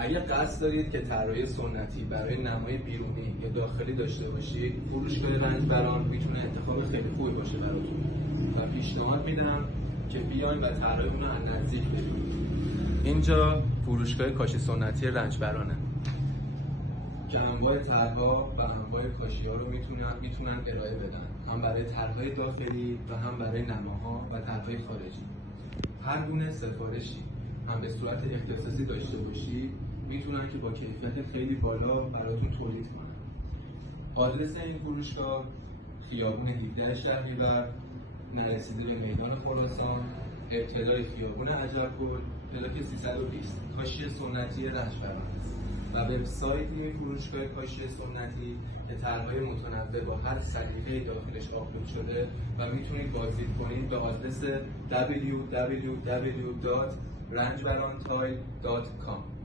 اگر قصد دارید که طراحی سنتی برای نمای بیرونی یا داخلی داشته باشید، فروشگاه رنجبران میتونه انتخاب خیلی خوبی باشه براتون و پیشنهاد میدم که بیاین و طراحی اون رو از نزدیک ببینید. اینجا فروشگاه کاشی سنتی رنجبرانه که انواع طرح‌ها و انواع کاشی‌ها رو میتونن ارائه بدن، هم برای طرح‌های داخلی و هم برای نماها و طرح‌های خارجی. هر گونه سفارشی هم به صورت اختصاصی داشته باشی میتونن که با کیفیت خیلی بالا براتون تولید کنن. آدرس این فروشگاه خیابون 17 شهریور، نرسیده به میدان خراسان، ابتدای خیابون عجبگل، پلاک 320، کاشی سنتی رنجبران است و وبسایت این فروشگاه کاشی سنتی که طرح‌های متنوع با هر سلیقه‌ای داخلش آپلود شده و میتونید بازدید کنید به آدرس www.ranjbarantile.com.